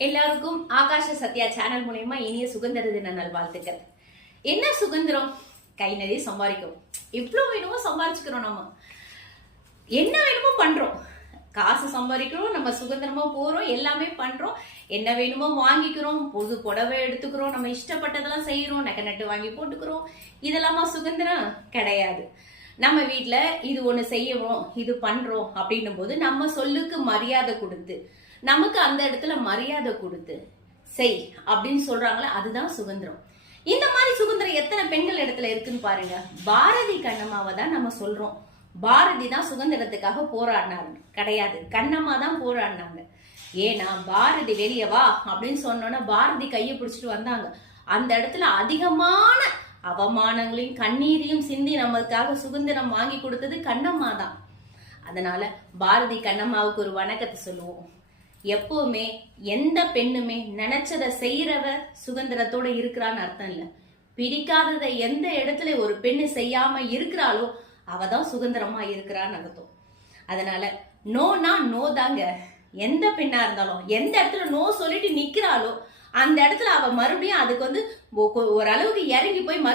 எல்லாருக்கும் ஆகாஷ சத்யா சேனல் மூலமா இனிய சுதந்திர தின நல்வாழ்த்துக்கள். என்ன சுதந்திரம்? கை நிறைய சம்பாதிக்கும், இவ்வளவு வேணுமோ சம்பாதிச்சுக்கிறோம், நம்ம என்ன வேணுமோ பண்றோம், காசு சம்பாதிக்கிறோம், நம்ம சுதந்திரமா போறோம், எல்லாமே பண்றோம், என்ன வேணுமோ வாங்கிக்கிறோம், புது புடவை எடுத்துக்கிறோம், நம்ம இஷ்டப்பட்டதெல்லாம் செய்யறோம், நகை நட்டு வாங்கி போட்டுக்கிறோம். இதெல்லாமா சுதந்திரம்? கிடையாது. நம்ம வீட்டுல இது ஒண்ணு செய்யறோம், இது பண்றோம் அப்படின்னும் போது நம்ம சொல்லுக்கு மரியாதை கொடுத்து, நமக்கு அந்த இடத்துல மரியாதை கொடுத்து செய் அப்படின்னு சொல்றாங்களே, அதுதான் சுதந்திரம். இந்த மாதிரி சுதந்திரம் எத்தனை பெண்கள் இடத்துல இருக்குன்னு பாருங்க. பாரதி கண்ணம்மாவை தான் நம்ம சொல்றோம். பாரதி தான் சுதந்திரத்துக்காக போராடினாரு கிடையாது, கண்ணம்மா தான் போராடினாங்க. ஏன்னா பாரதி வெளியே வா அப்படின்னு சொன்னோன்னா பாரதி கையை பிடிச்சிட்டு வந்தாங்க. அந்த இடத்துல அதிகமான அவமானங்களையும் கண்ணீரையும் சிந்தி நமக்காக சுதந்திரம் வாங்கி கொடுத்தது கண்ணம்மா தான். அதனால பாரதி கண்ணம்மாவுக்கு ஒரு வணக்கத்தை சொல்லுவோம். எப்பவுமே எந்த பெண்ணுமே நினைச்சதை செய்யறவ சுதந்திரத்தோட இருக்கிறான்னு அர்த்தம் இல்ல. பிடிக்காததை எந்த இடத்துல ஒரு பெண்ணு செய்யாம இருக்கிறாளோ அவதான் சுதந்திரமா இருக்கிறான்னு அர்த்தம். அதனால நோனா நோ தாங்க. எந்த பெண்ணா இருந்தாலும் எந்த இடத்துல நோ சொல்லிட்டு நிக்கிறாளோ அந்த இடத்துல அவ மறுபடியும் அதுக்கு ஓரளவுக்கு இறங்கி போய்